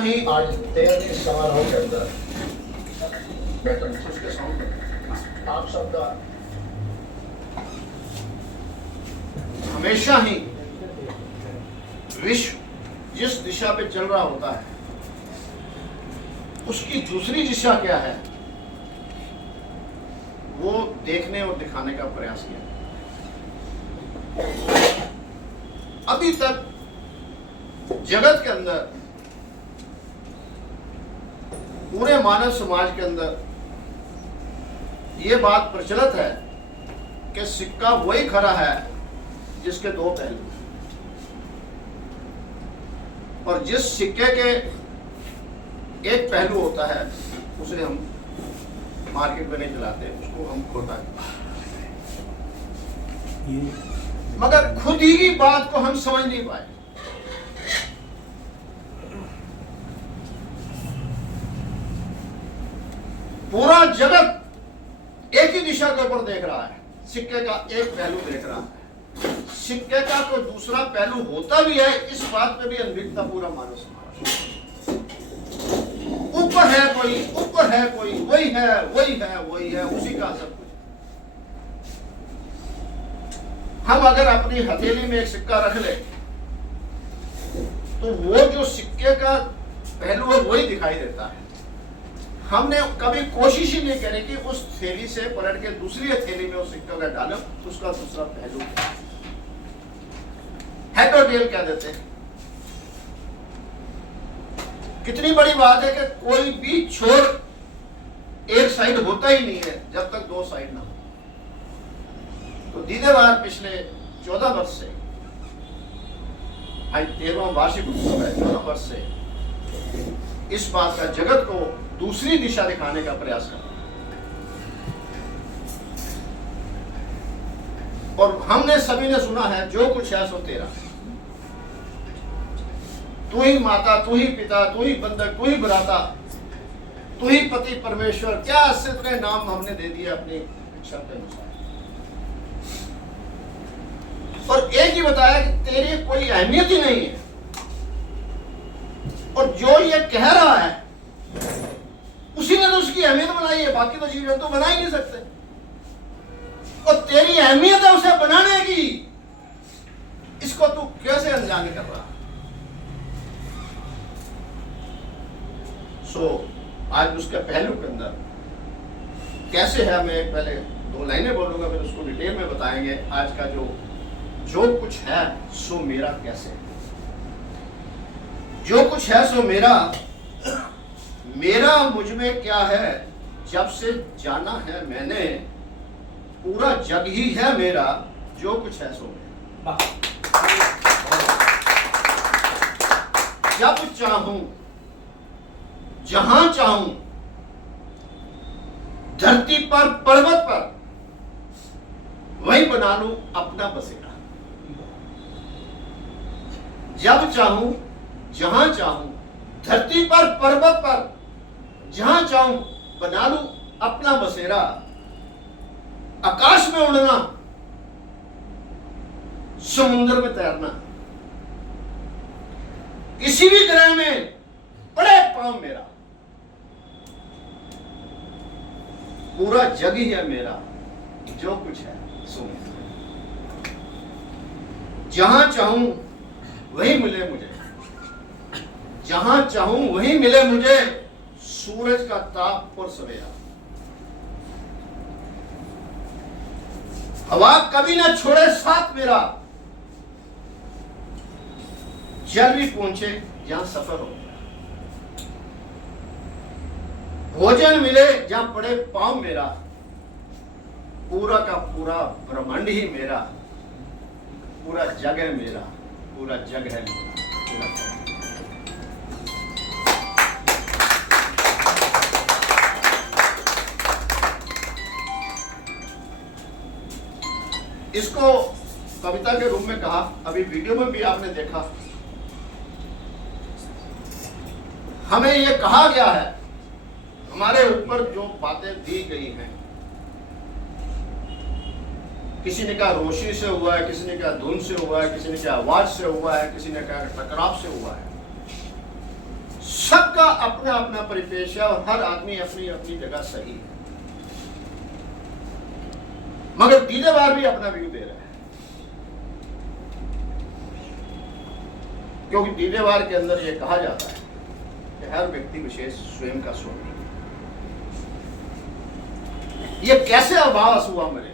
ही आज 13वीं समारोह के अंदर उसके सामने आप सबका हमेशा ही विश्व जिस दिशा पे चल रहा होता है उसकी दूसरी दिशा क्या है वो देखने और दिखाने का प्रयास किया। अभी तक जगत के अंदर, पूरे मानव समाज के अंदर ये बात प्रचलित है कि सिक्का वही खरा है जिसके दो पहलू, और जिस सिक्के के एक पहलू होता है उसे हम मार्केट में नहीं चलाते, उसको हम खोटा मगर खुद ही की बात को हम समझ नहीं पाए। पूरा जगत एक ही दिशा के ऊपर देख रहा है, सिक्के का एक पहलू देख रहा है। सिक्के का कोई दूसरा पहलू होता भी है, इस बात पे भी अनभिज्ञता पूरा मानव समाज। ऊपर है कोई, ऊपर है कोई, वही है वही है वही है, उसी का सब कुछ। हम अगर अपनी हथेली में एक सिक्का रख ले तो वो जो सिक्के का पहलू है वही दिखाई देता है। हमने कभी कोशिश ही नहीं करी कि उस थैली से पलट के दूसरी थैली में उस सिक्का का डालो, उसका दूसरा पहलू हेड और टेल क्या देते हैं। कितनी बड़ी बात है कि कोई भी छोर एक साइड होता ही नहीं है जब तक दो साइड ना हो। तो दीदे बार पिछले 14 वर्ष से, आज 13वां वार्षिक उत्सव है, 14 वर्ष से इस बात का जगत को दूसरी दिशा दिखाने का प्रयास कर, और हमने सभी ने सुना है जो कुछ है सो तेरा। तू ही माता, तू ही पिता, तू ही बंधक, तू ही भ्राता, तू ही पति परमेश्वर, क्या इतने नाम हमने दे दिए अपनी इच्छा के अनुसार। और एक ही बताया कि तेरी कोई अहमियत ही नहीं है, और जो ये कह रहा है उसी ने तो उसकी अहमियत बनाई है, बाकी तो जीव जंतु बना ही नहीं सकते। और तेरी अहमियत है उसे बनाने की, इसको तू कैसे अनजाने कर रहा है। आज उसके पहलू के अंदर कैसे है, मैं पहले 2 लाइनें बोलूंगा, फिर उसको डिटेल में बताएंगे। आज का जो कुछ है सो मेरा कैसे, जो कुछ है सो मेरा, मेरा मुझ में क्या है जब से जाना है मैंने, पूरा जग ही है मेरा, जो कुछ है सो मेरा। जब चाहूं जहां चाहूं, धरती पर पर्वत पर, वही बना लूं अपना बसेरा। जब चाहूं जहां चाहूं, धरती पर पर्वत पर, जहां चाहूं बना लूं अपना बसेरा। आकाश में उड़ना, समुद्र में तैरना, किसी भी ग्रह में बड़े पांव मेरा, पूरा जग ही है मेरा, जो कुछ है सो मेरा। जहां चाहूं वही मिले मुझे, जहां चाहूं वही मिले मुझे, सूरज का ताप और सवेरा। हवा कभी ना छोड़े साथ मेरा, जल भी पहुंचे जहां सफर हो, भोजन मिले जहां पड़े पांव मेरा, पूरा का पूरा ब्रह्मांड ही मेरा, पूरा जग है मेरा, पूरा जग है मेरा, पूरा। इसको कविता के रूप में कहा, अभी वीडियो में भी आपने देखा। हमें यह कहा गया है, हमारे ऊपर जो बातें दी गई हैं, किसी ने कहा रोशनी से हुआ है, किसी ने कहा धुन से हुआ है, किसी ने कहा आवाज से हुआ है, किसी ने कहा टकराव से हुआ है। सब सबका अपना अपना परिपेश है और हर आदमी अपनी अपनी जगह सही है, मगर दीदेवार भी अपना व्यू दे रहा है, क्योंकि दीदेवार के अंदर यह कहा जाता है कि हर व्यक्ति विशेष स्वयं का स्वरूप है। यह कैसे आभास हुआ मेरे?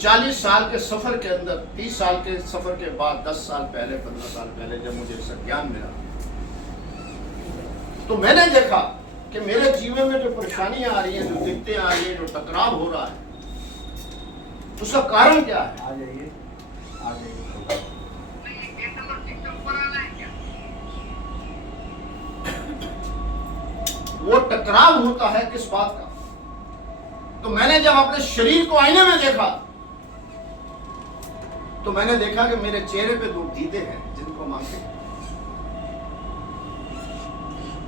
चालीस साल के सफर के अंदर, 30 साल के सफर के बाद, 10 साल पहले, 15 साल पहले जब मुझे इसका ज्ञान मिला, तो मैंने देखा कि मेरे जीवन में जो परेशानियां आ रही हैं, जो दिक्कतें आ रही हैं, जो टकराव हो रहा है, उसका कारण क्या है? आ जाइए। वो टकराव होता है किस बात का? तो मैंने जब अपने शरीर को आईने में देखा, तो मैंने देखा कि मेरे चेहरे पे 2 दीदे हैं जिनको मांगते हैं,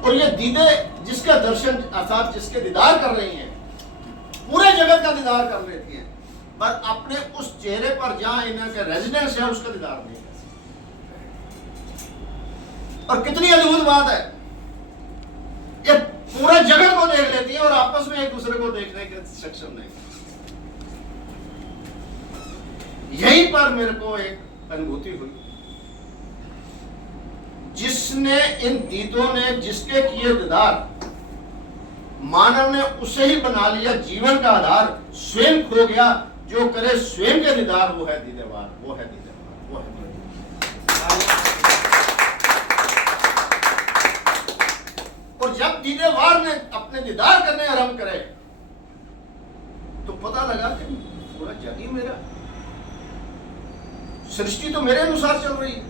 और ये दीदे जिसका दर्शन अर्थात जिसके दीदार कर रही हैं, पूरे जगत का दीदार कर लेती हैं, पर अपने उस चेहरे पर जहां इनका रेजिडेंस है उसका दीदार नहीं कर सकते। और कितनी अद्भुत बात है, ये पूरे जगत को देख लेती है और आपस में एक दूसरे को देखने के सक्षम नहीं। यहीं पर मेरे को एक अनुभूति हुई, जिसने इन दीदों ने जिसके किए दीदार, मानव ने उसे ही बना लिया जीवन का आधार, स्वयं खो गया, जो करे स्वयं के दीदार वो है दीदेवार, वो है दीदेवार, वो है दीदेवार। और जब दीदेवार ने अपने दीदार करने आरंभ करे, तो पता लगा कि पूरा जग ही मेरा, सृष्टि तो मेरे अनुसार चल रही है,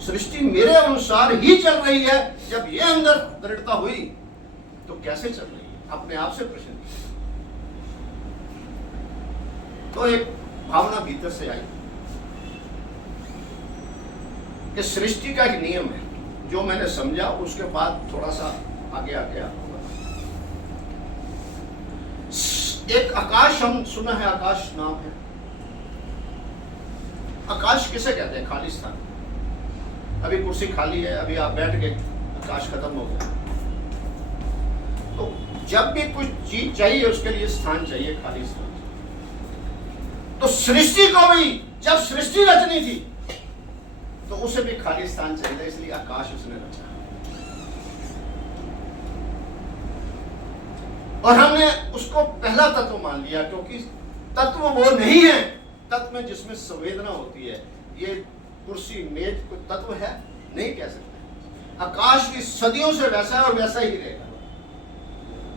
सृष्टि मेरे अनुसार ही चल रही है। जब ये अंदर दृढ़ता हुई तो कैसे चल रही है? अपने आप से प्रश्न। तो एक भावना भीतर से आई कि सृष्टि का एक नियम है, जो मैंने समझा, उसके बाद थोड़ा सा आगे आगे होगा। एक आकाश, हम सुना है, आकाश नाम है। आकाश किसे कहते हैं? खाली स्थान। अभी कुर्सी खाली है, अभी आप बैठ गए, आकाश खत्म हो गया। तो जब भी कुछ चीज चाहिए उसके लिए स्थान चाहिए, खाली स्थान। तो सृष्टि को भी जब सृष्टि रचनी थी तो उसे भी खाली स्थान चाहिए, इसलिए आकाश उसने रचा। और हमने उसको पहला तत्व मान लिया, क्योंकि तत्व वो नहीं है तत्व में जिसमें संवेदना होती है। ये कुर्सी मेज कोई तत्व है? नहीं कह सकते। आकाश भी सदियों से वैसा है और वैसा ही रहेगा,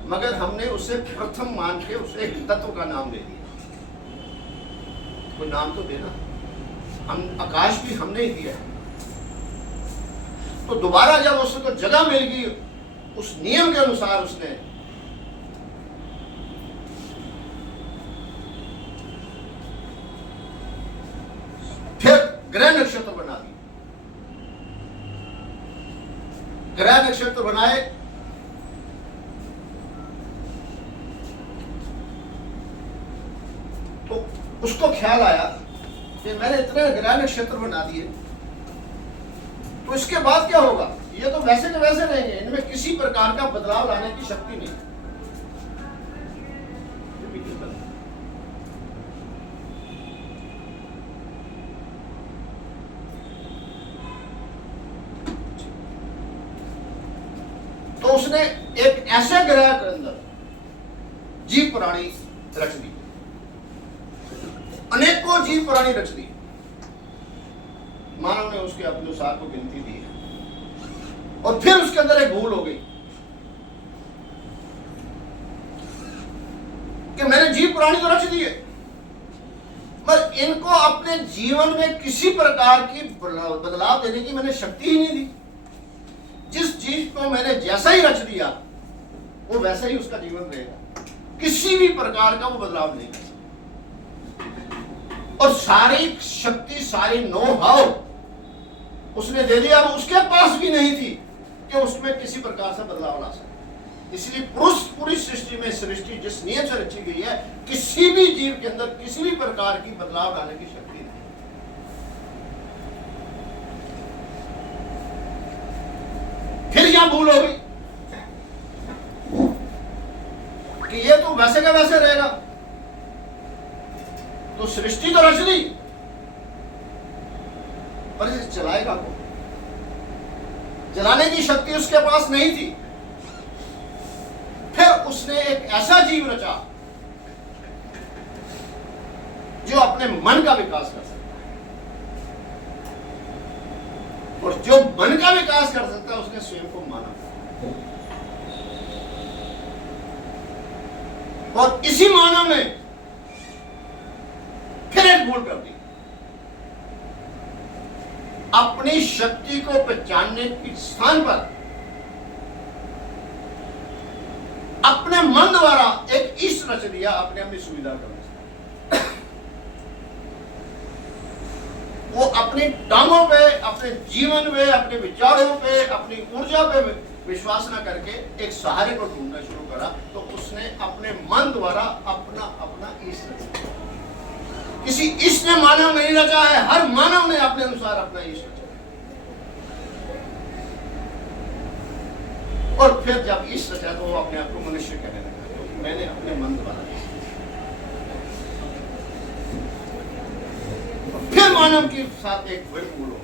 मगर हमने उसे प्रथम मान के उसे एक तत्व का नाम दे दिया। कोई नाम तो देना। हम आकाश भी हमने ही दिया। तो दोबारा जब उसको जगह मिल गई उस नियम के अनुसार, उसने फिर ग्रह नक्षत्र बना दिए। ग्रह नक्षत्र बनाए, तो उसको ख्याल आया कि मैंने इतने ग्रह नक्षत्र बना दिए, तो इसके बाद क्या होगा? ये तो वैसे के वैसे रहेंगे, इनमें किसी प्रकार का बदलाव लाने की शक्ति नहीं। तो उसने एक ऐसे ग्रह के अंदर जीव प्राणी रच दी, अनेकों जीव प्राणी रच दी। मानव ने उसके अनुसार को गिनती दी है, और फिर उसके अंदर एक भूल हो गई कि मैंने जीव प्राणी तो रच दिए, पर इनको अपने जीवन में किसी प्रकार की बदलाव देने की मैंने शक्ति ही नहीं दी। जिस जीव को मैंने जैसा ही रच दिया वो वैसा ही उसका जीवन रहेगा, किसी भी प्रकार का वो बदलाव नहीं कर सकता। और सारी शक्ति, सारी नो हाउ उसने दे दिया, वो उसके पास भी नहीं थी कि उसमें किसी प्रकार से बदलाव ला सके। इसलिए पूरी सृष्टि में, सृष्टि जिस नियम से रची गई है, किसी भी जीव के अंदर किसी भी प्रकार की बदलाव लाने की शक्ति नहीं। यहां भूल हो गई कि ये तो वैसे का वैसे रहेगा, तो सृष्टि तो रच दी, पर इसे चलाएगा कौन? चलाने की शक्ति उसके पास नहीं थी। फिर उसने एक ऐसा जीव रचा जो अपने मन का विकास कर सकता है, और जो मन का विकास कर सकता है उसने स्वयं को माना, और इसी मानव ने फिर एक भूल कर दी। अपनी शक्ति को पहचानने के स्थान पर अपने मन द्वारा एक इष्ट रच दिया, अपने अपनी सुविधा का। वो अपनी टांगों पे, अपने जीवन पे, अपने विचारों पे, अपनी ऊर्जा पे विश्वास न करके एक सहारे को ढूंढना शुरू करा, तो उसने अपने मन द्वारा अपना अपना इष्ट रचा। किसी इष्ट ने मानव नहीं रचा है, हर मानव ने अपने अनुसार अपना इष्ट रचा। और फिर जब इष्ट रचा तो वो अपने आप को मनुष्य कहने लगा, क्योंकि मैंने अपने मन द्वारा। फिर मानव के साथ एक फिर भूल हो,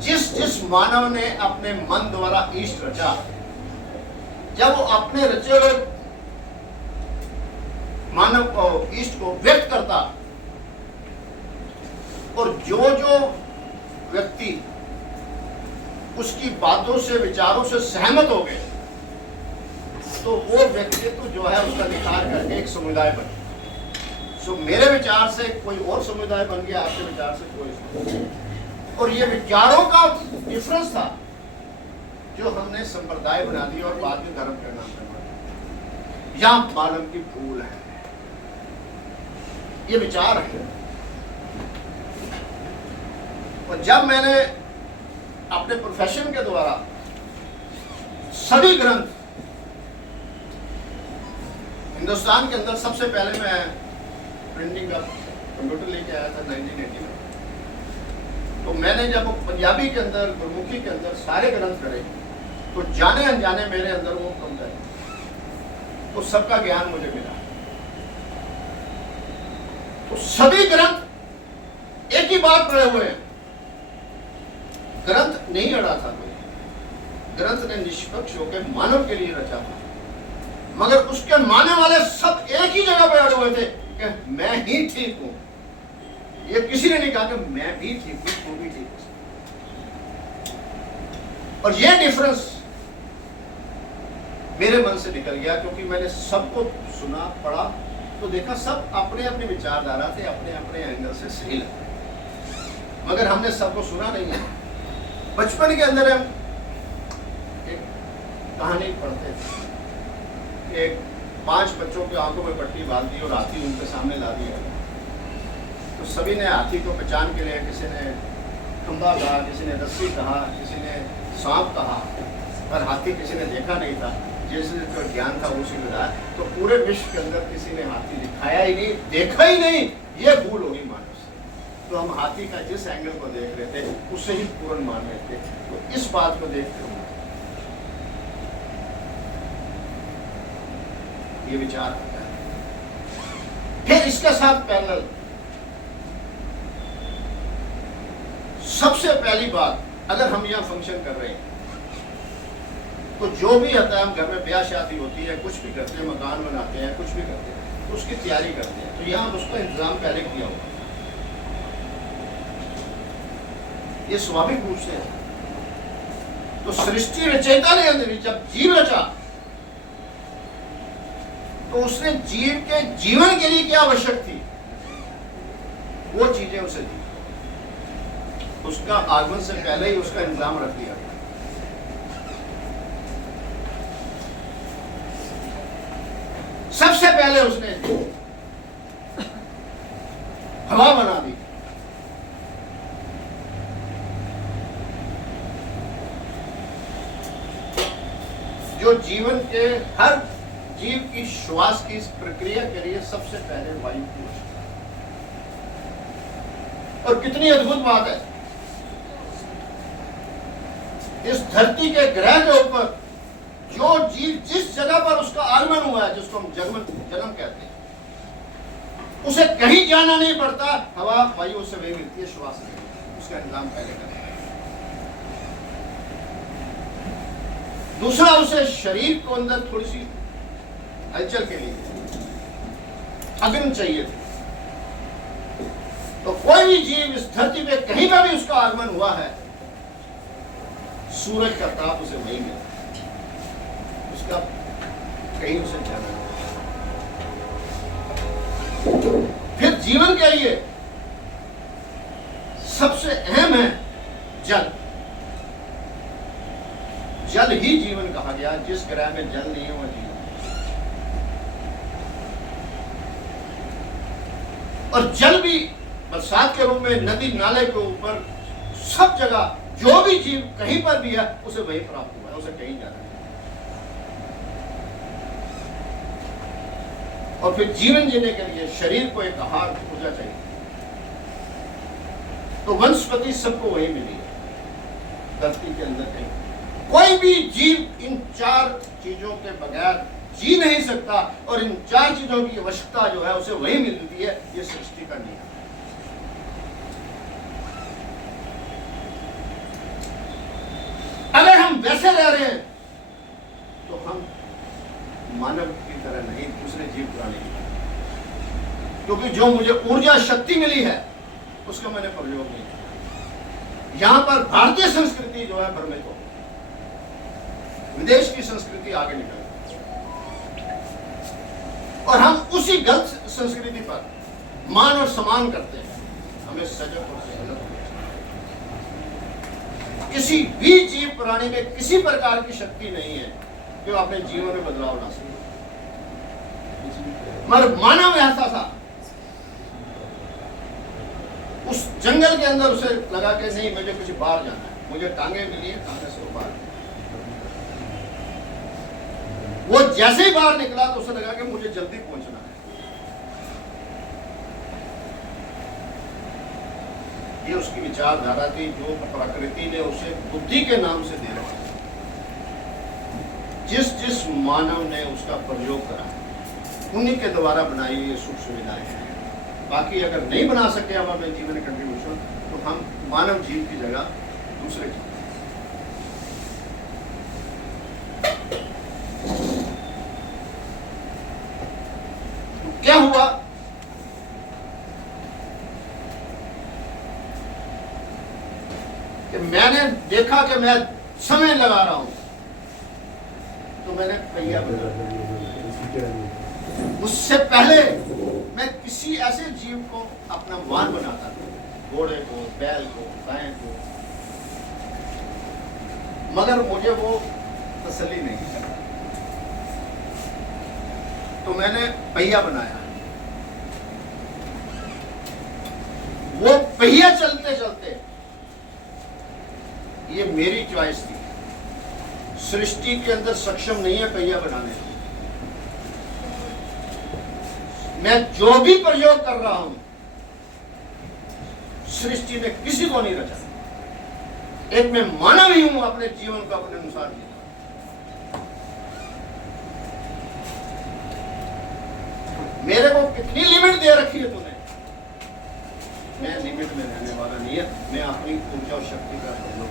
जिस मानव ने अपने मन द्वारा इष्ट रचा, जब वो अपने रचे हुए मानव को इष्ट को व्यक्त करता, और जो व्यक्ति उसकी बातों से, विचारों से सहमत हो गए, तो वो व्यक्तित्व जो है उसका निखार करके एक समुदाय बन गया। तो मेरे विचार से कोई और समुदाय बन गया, आपके विचार से कोई, और ये विचारों का डिफरेंस था जो हमने संप्रदाय बना दिया और बाद में धर्म का नाम बना दिया। यहां मानव की भूल है, ये विचार है। और जब मैंने अपने प्रोफेशन के द्वारा सभी ग्रंथ, हिंदुस्तान के अंदर सबसे पहले मैं प्रिंटिंग का कंप्यूटर लेके आया था 1980 में, तो मैंने जब पंजाबी के अंदर, गुरमुखी के अंदर सारे ग्रंथ करे, तो जाने अनजाने मेरे अंदर वो कम है, तो सबका ज्ञान मुझे मिला। तो सभी ग्रंथ एक ही बात पढ़े हुए हैं, ग्रंथ नहीं अड़ा था कोई, ग्रंथ ने निष्पक्ष होकर मानव के लिए रचा था, मगर उसके मानने वाले सब एक ही जगह पे अड़े हुए थे कि मैं ही ठीक हूं। ये किसी ने नहीं कहा कि मैं भी ठीक हूं, तू भी ठीक है। और ये डिफरेंस मेरे मन से निकल गया, क्योंकि मैंने सबको सुना, पढ़ा, तो देखा सब अपने अपनी विचारधारा थे, अपने अपने एंगल से सही लगा, मगर हमने सबको सुना नहीं है। बचपन के अंदर हम एक कहानी पढ़ते थे, एक 5 बच्चों की आंखों में पट्टी बांध दी और हाथी उनके सामने ला दिया, तो सभी ने हाथी को पहचान के लिए, किसी ने खंबा कहा, किसी ने रस्सी कहा, किसी ने सांप कहा, पर हाथी किसी ने देखा नहीं था। जिसने जो ज्ञान था उसी को था, तो पूरे विश्व के अंदर किसी ने हाथी दिखाया ही नहीं, देखा ही नहीं। ये भूल होगी मानव से। तो हम हाथी का जिस एंगल को देख रहे थे उससे ही पूर्ण मान रहे थे। तो इस बात को देखते हुए ये विचार आता है। फिर इसके साथ पैरेलल सबसे पहली बात, अगर हम यहाँ फंक्शन कर रहे हैं तो जो भी आता है, हम घर में ब्याह शादी होती है, कुछ भी करते हैं, मकान बनाते हैं, कुछ भी करते हैं, तो उसकी तैयारी करते हैं, तो यहाँ उसका इंतजाम पहले किया होगा। ये स्वाभाविक रूप से है। तो सृष्टि रचयिता ने जब जीव रचा, तो उसने जीव के जीवन के लिए क्या आवश्यक थी वो चीजें उसे दी। उसका आगमन से पहले ही उसका इंतजाम रख दिया। सबसे पहले उसने हवा बना दी, जो जीवन के हर जीव की श्वास की इस प्रक्रिया के लिए सबसे पहले वायु की आवश्यकता। और कितनी अद्भुत बात है, इस धरती के ग्रह के ऊपर जो जीव जिस जगह पर उसका आगमन हुआ है, जिसको हम जन्म कहते हैं, उसे कहीं जाना नहीं पड़ता। हवा वायु उसे वही मिलती है, श्वास नहीं, उसका इंतजाम पहले करना है। दूसरा, उसे शरीर को अंदर थोड़ी सी हलचल के लिए अग्नि चाहिए थी। तो कोई भी जीव इस धरती पे कहीं का भी उसका आगमन हुआ है, सूरज का ताप उसे वही मिला, उसका कहीं उसे जाना नहीं। फिर जीवन के लिए सबसे अहम है जल। जल ही जीवन कहा गया। जिस ग्रह में जल नहीं है वह जीवन। और जल भी बरसात के रूप में नदी नाले के ऊपर सब जगह जो भी जीव कहीं पर भी है उसे वही प्राप्त हुआ है, उसे कहीं जाना नहीं। और फिर जीवन जीने के लिए शरीर को एक आहार ऊर्जा चाहिए। तो वनस्पति सबको वही मिली है धरती के अंदर। कहीं कोई भी जीव इन चार चीजों के बगैर जी नहीं सकता, और इन चार चीजों की आवश्यकता जो है उसे वही मिलती है। ये सृष्टि का नियम। अगर हम वैसे रह रहे हैं तो हम मानव की तरह नहीं, दूसरे जीव प्राणी की तरह। क्योंकि जो मुझे ऊर्जा शक्ति मिली है उसका मैंने प्रयोग नहीं किया। यहां पर भारतीय संस्कृति जो है भ्रमित हो, विदेश की संस्कृति आगे निकल, और हम उसी गलत संस्कृति पर मान और सम्मान करते हैं। हमें सजग और सजग होना चाहिए। किसी भी जीव प्राणी में किसी प्रकार की शक्ति नहीं है जो अपने जीवन में बदलाव ला सके। मगर मानव ऐसा था, उस जंगल के अंदर उसे लगा कि नहीं, मुझे कुछ बाहर जाना है, मुझे टांगे मिली है, टांगे से बाहर। वो जैसे ही बाहर निकला तो उसे लगा कि मुझे जल्दी पहुंचना है। ये उसकी विचारधारा थी जो प्रकृति ने उसे बुद्धि के नाम से दे रखी। जिस जिस मानव ने उसका प्रयोग करा उन्हीं के द्वारा बनाई हुई सुख सुविधाएं हैं। बाकी अगर नहीं बना सके हम अपने जीवन कंट्रीब्यूशन, तो हम मानव जीव की जगह दूसरे जीव। तो क्या हुआ? कि मैंने देखा कि मैं समय लगा रहा हूं, तो मैंने पहिया बना। उससे पहले मैं किसी ऐसे जीव को अपना मान बनाता था, घोड़े को, बैल को, गाय को, मगर मुझे वो तसल्ली नहीं करता। तो मैंने पहिया बनाया। वो पहिया चलते चलते, ये मेरी चॉइस थी, सृष्टि के अंदर सक्षम नहीं है पहिया बनाने। मैं जो भी प्रयोग कर रहा हूं, सृष्टि ने किसी को नहीं रचा। एक मैं मानव ही हूं, अपने जीवन को अपने अनुसार जीता। मेरे को कितनी लिमिट दे रखी है तूने? मैं लिमिट में रहने वाला नहीं है। मैं अपनी ऊर्जा और शक्ति का प्रयोग,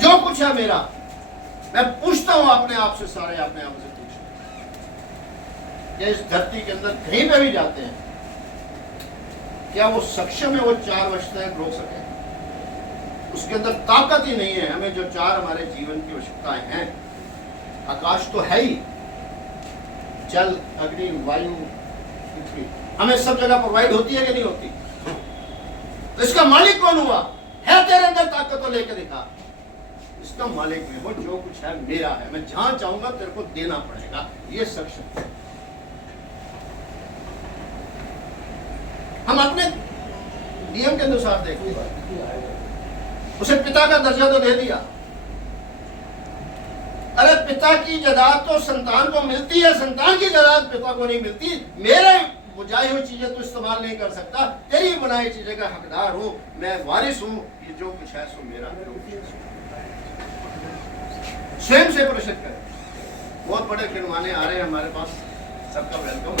जो कुछ है मेरा, मैं पूछता हूं अपने आप से, सारे अपने आप से पूछो। इस धरती के अंदर कहीं पे भी जाते हैं, क्या वो सक्षम है वो चार अवस्थाएं रोक सके? उसके अंदर ताकत ही नहीं है। हमें जो चार हमारे जीवन की आवश्यकताएं हैं, आकाश तो है ही, जल, अग्नि, वायु, पृथ्वी, हमें सब जगह प्रोवाइड होती है कि नहीं होती? तो इसका मालिक कौन हुआ? है तेरे अंदर ताकत तो लेकर दिखा। इसका मालिक में वो, जो कुछ है मेरा है, मैं जहां चाहूंगा तेरे को देना पड़ेगा। ये सक्षम। हम अपने नियम के अनुसार देखते, उसे पिता का दर्जा तो दे दिया। अरे पिता की जायदाद तो संतान को मिलती है, संतान की जायदाद पिता को नहीं मिलती। मेरे मिटाई हुई चीजें तू इस्तेमाल नहीं कर सकता, तेरी बनाई चीजें का हकदार हूं, मैं वारिस हूं, ये जो कुछ है सो मेरा, जो कुछ है सो स्वयं से प्रसिद्ध करें। बहुत बड़े खिलवाने आ रहे हैं हमारे पास, सबका वेलकम।